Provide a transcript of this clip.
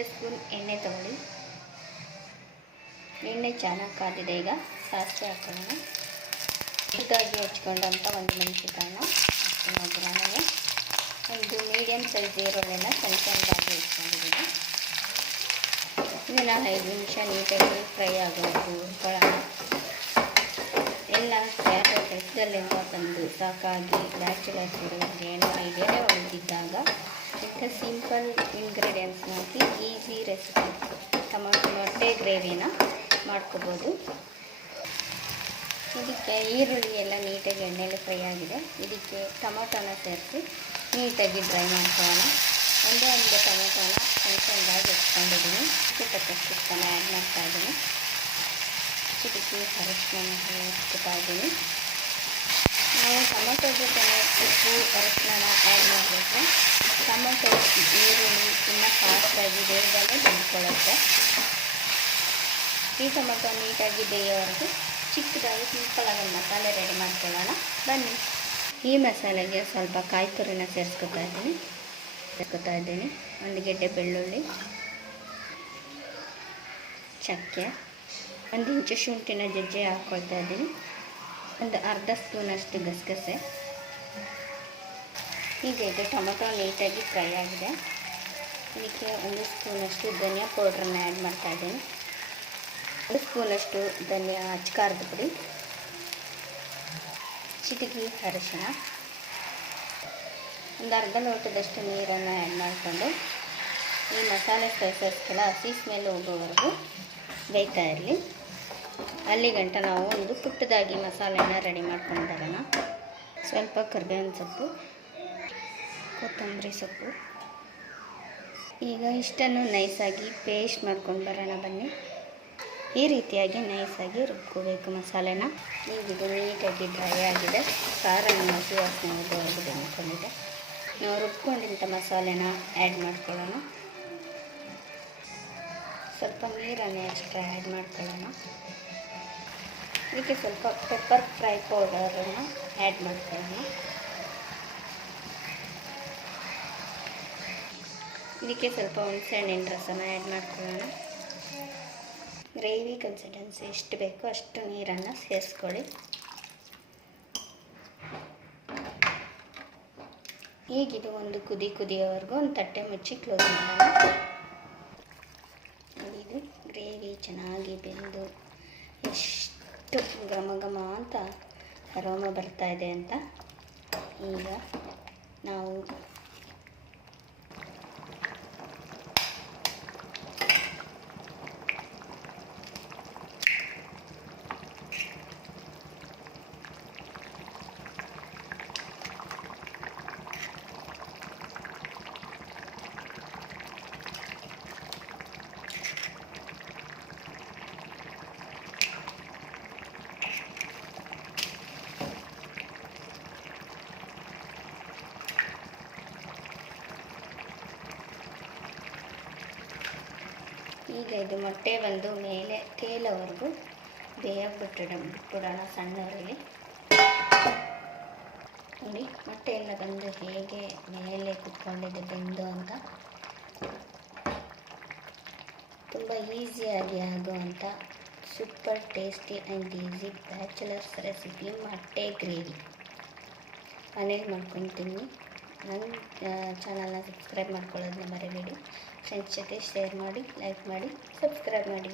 2 spoon ಎಣ್ಣೆ ತಗೊಳ್ಳಿ. ಎಣ್ಣೆ ಚೆನ್ನಾಗಿ ಕಾದಿದೆ. ಈಗ ಸಾಸಿವೆ ಹಾಕೊಳ್ಳೋಣ. ಉದ್ದಾಗಿ ಹೆಚ್ಕೊಂಡಂಥ ಒಂದು ಮೆಣಸಿನಕಾಯಿನ ಒಗ್ಗರಣೆಗೆ, ಒಂದು ಮೀಡಿಯಮ್ ಸೈಜ್ ಈರುಳ್ಳಿನ ಸಣ್ಣದಾಗಿ ಇಟ್ಕೊಂಡಿದ್ದೀನಿ. ಇದನ್ನು 5 ನಿಮಿಷ ನೀಟಾಗಿ ಫ್ರೈ ಆಗೋದು ಹುರ್ಕೊಳ್ಳೋಣ. ಎಲ್ಲ ಯಾರೋ ಕೆಲಸದಲ್ಲಿಂದ ಬಂದು ಸಾಕಾಗಿ ಬ್ಯಾಚುಲರ್ಸ್ ಇರೋರಿಗೆ ಏನೋ ಐಡಿಯಾನೇ ಉಳಿದಿದ್ದಾಗ ಇಂಥ ಸಿಂಪಲ್ ಇಂಗ್ರೀಡಿಯೆಂಟ್ಸ್ನ ಹಾಕಿ ಈಸಿ ರೆಸಿಪಿ ಮೊಟ್ಟೆ ಗ್ರೇವಿನ ಮಾಡ್ಕೋಬೋದು. ಇದಕ್ಕೆ ಈರುಳ್ಳಿ ಎಲ್ಲ ನೀಟಾಗಿ ಎಣ್ಣೆಯಲ್ಲಿ ಫ್ರೈ ಆಗಿದೆ. ಇದಕ್ಕೆ ಟೊಮೊಟೊನ ಸೇರಿಸಿ ನೀಟಾಗಿ ಡ್ರೈ ಮಾಡ್ಕೊಳ್ಳೋಣ. ಒಂದೇ ಟೊಮೊಟೊನ ಸಣ್ಣದಾಗಿ ಹೆಚ್ಕೊಂಡಿದ್ದೀನಿ. ತಕ್ಕಷ್ಟು ಉಪ್ಪನ್ನು ಆ್ಯಡ್ ಮಾಡ್ತಾಯಿದ್ದೀನಿ. ಚಿಟಿಕೆ ಅರಶಿನ ಹಾಕ್ತಾ ಇದ್ದೀನಿ. ನಾವು ಟೊಮೊಟೊ ಜೊತೆ ಉಪ್ಪು ಅರಶಿನ ಆ್ಯಡ್ ಮಾಡಬೇಕು. ಟೊಮೊಟೊ ಈರುಳ್ಳಿ ತುಂಬ ಫಾಸ್ಟಾಗಿ ಬೇಗನೆ ಬೆಂದ್ಕೊಳ್ಳುತ್ತೆ. ಈ ಟೊಮೊಟೊ ನೀಟಾಗಿ ಬೇಯೋವರೆಗೂ ಚಿಕ್ಕದಾಗಿ ಸಿಂಪಲಾಗಿ ಒಂದು ಮಸಾಲೆ ರೆಡಿ ಮಾಡ್ಕೊಳ್ಳೋಣ ಬನ್ನಿ. ಈ ಮಸಾಲೆಗೆ ಸ್ವಲ್ಪ ಕಾಯಿ ತುರಿನ ಸೇರಿಸ್ಕೊತಾ ಇದ್ದೀನಿ. ಒಂದು ಗೆಡ್ಡೆ ಬೆಳ್ಳುಳ್ಳಿ, ಚಕ್ಕೆ, 1 ಇಂಚು ಶುಂಠಿನ ಜಜ್ಜಿ ಹಾಕ್ಕೊಳ್ತಾ ಇದ್ದೀನಿ. ಒಂದು ಅರ್ಧ ಸ್ಪೂನಷ್ಟು ಗಸಗಸೆ. ಈಗ ಇದು ಟೊಮೊಟೊ ನೀಟಾಗಿ ಫ್ರೈ ಆಗಿದೆ. ಇದಕ್ಕೆ 1 ಸ್ಪೂನಷ್ಟು ಧನಿಯಾ ಪೌಡ್ರನ್ನ ಆ್ಯಡ್ ಮಾಡ್ತಾಯಿದ್ದೀನಿ. 1 ಸ್ಪೂನಷ್ಟು ಧನಿಯಾ ಖಾರದ ಪುಡಿ, ಚಿಟಿಕೆ ಅರಿಶಿನ, ಒಂದು ಅರ್ಧ ಲೋಟದಷ್ಟು ನೀರನ್ನು ಆ್ಯಡ್ ಮಾಡಿಕೊಂಡು ಈ ಮಸಾಲೆ ಸ್ಪೈಸಸ್ಗೆಲ್ಲ ಹಸಿ ಸ್ಮೆಲ್ ಹೋಗೋವರೆಗೂ ಬೇಯ್ತಾ ಇರಲಿ. ಅಲ್ಲಿಗಂಟ ನಾವು ಒಂದು ಪುಟ್ಟದಾಗಿ ಮಸಾಲೆನ ರೆಡಿ ಮಾಡ್ಕೊಂಡು ಬರೋಣ. ಸ್ವಲ್ಪ ಕರಿಬೇವಿನ ಸೊಪ್ಪು, ಕೊತ್ತಂಬರಿ ಸೊಪ್ಪು. ಈಗ ಇಷ್ಟನ್ನು ನೈಸಾಗಿ ಪೇಸ್ಟ್ ಮಾಡ್ಕೊಂಡು ಬರೋಣ ಬನ್ನಿ. ಈ ರೀತಿಯಾಗಿ ನೈಸಾಗಿ ರುಬ್ಕೋಬೇಕು ಮಸಾಲೆನ. ಈಗ ಇದು ನೀಟಾಗಿ ಡ್ರೈ ಆಗಿದೆ. ಸಾರನ್ನು ಹಸಿ ವಾಸನೆ ಹೋಗೋವರೆಗೂ ಬೆಂದ್ಕೊಂಡಿದೆ. ನಾವು ರುಬ್ಕೊಂಡಿಂಥ ಮಸಾಲೆನ ಆ್ಯಡ್ ಮಾಡ್ಕೊಳ್ಳೋಣ. ಸ್ವಲ್ಪ ನೀರನ್ನು ಎಕ್ಸ್ಟ್ರಾ ಆ್ಯಡ್ ಮಾಡ್ಕೊಳ್ಳೋಣ. ಇದಕ್ಕೆ ಸ್ವಲ್ಪ ಪೆಪ್ಪರ್ ಫ್ರೈ ಪೌಡರನ್ನು ಆ್ಯಡ್ ಮಾಡ್ಕೊಳ್ಳೋಣ. ಇದಕ್ಕೆ ಸ್ವಲ್ಪ ಹುಣಸೆಹಣ್ಣಿನ ರಸನ ಆ್ಯಡ್ ಮಾಡ್ಕೊಳ್ಳೋಣ. ಗ್ರೇವಿ ಕನ್ಸಿಸ್ಟೆನ್ಸಿ ಎಷ್ಟು ಬೇಕೋ ಅಷ್ಟು ನೀರನ್ನು ಸೇರಿಸ್ಕೊಳ್ಳಿ. ಈಗಿದು ಒಂದು ಕುದಿಯೋವರೆಗೂ ಒಂದು ತಟ್ಟೆ ಮುಚ್ಚಿ ಕ್ಲೋಸ್ ಮಾಡೋಣ. ಇದು ಗ್ರೇವಿ ಚೆನ್ನಾಗಿ ಬೆಂದು ಎಷ್ಟು ಘಮ ಅಂತ ಅರೋಮ ಬರ್ತಾ ಇದೆ ಅಂತ. ಈಗ ನಾವು ಇದು ಮೊಟ್ಟೆ ಬಂದು ಮೇಲೆ ತೇಲೋವರೆಗೂ ಬೇಯಕ್ಕೆ ಬಿಟ್ಬಿಡೋಣ ಸಣ್ಣವರಲ್ಲಿ. ನೋಡಿ ಮೊಟ್ಟೆ ಎಲ್ಲ ಬಂದು ಹೇಗೆ ಮೇಲೆ ಕುತ್ಕೊಂಡಿದೆ ಬೆಂದು ಅಂತ. ತುಂಬ ಈಸಿಯಾಗಿ ಆಗುವಂಥ super tasty and easy bachelors recipe ಮೊಟ್ಟೆ ಗ್ರೇವಿ ಮನೇಲಿ ಮಾಡ್ಕೊಂಡು ತಿನ್ನಿ. ನನ್ನ ಚಾನಲ್ನ ಸಬ್ಸ್ಕ್ರೈಬ್ ಮಾಡ್ಕೊಳ್ಳೋದನ್ನ ಮರಿಬೇಡಿ. ಫ್ರೆಂಡ್ಸ್ ಜೊತೆ ಶೇರ್ ಮಾಡಿ, ಲೈಕ್ ಮಾಡಿ, ಸಬ್ಸ್ಕ್ರೈಬ್ ಮಾಡಿ.